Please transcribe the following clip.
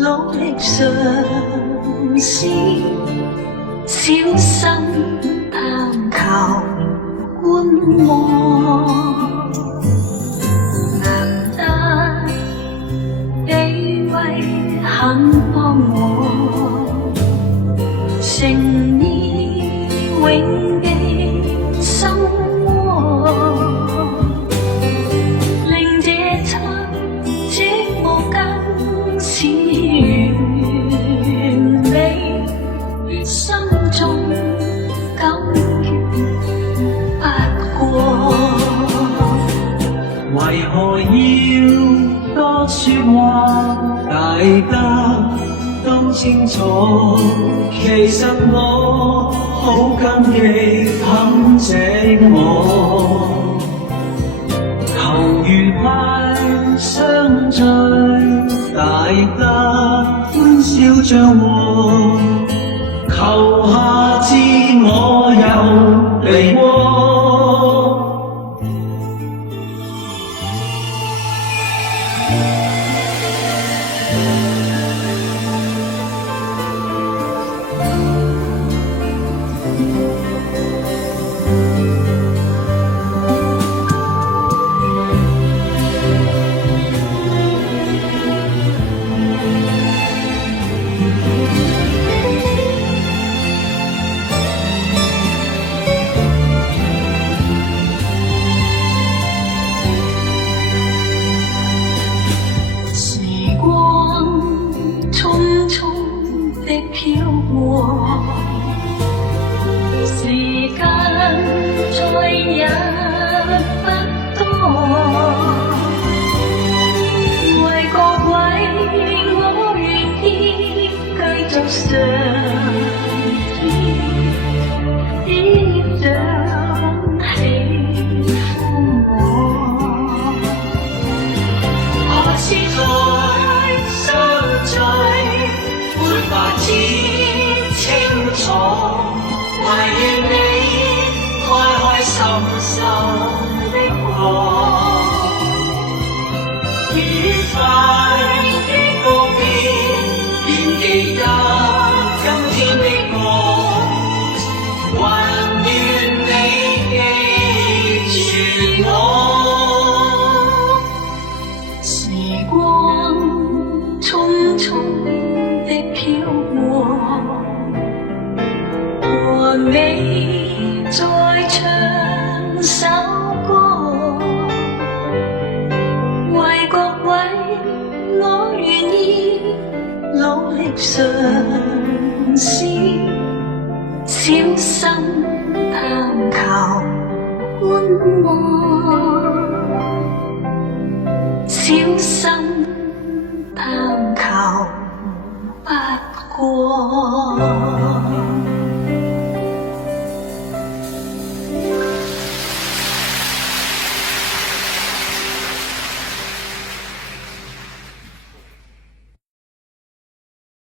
努力嘗試，小心探求觀望，難得你為肯幫我，誠意永記心窩，令這場寂寞更似完美，心中感激不過。為何要多說話？大家都清楚，其實我好感激肯這我，求愉快相聚，大家歡笑着和，求下次我又嚟過。飄過，時間再也不多，為各位我願意繼續相依，點樣喜歡我，何時再相聚，沒法子清楚，唯願你開開心心的過，愉快的告別，願記得今天的我，還願你記住我。時光匆匆的飄過，和你再唱首歌，為各位我願意努力嘗試，小心探求觀望，小心探求不過。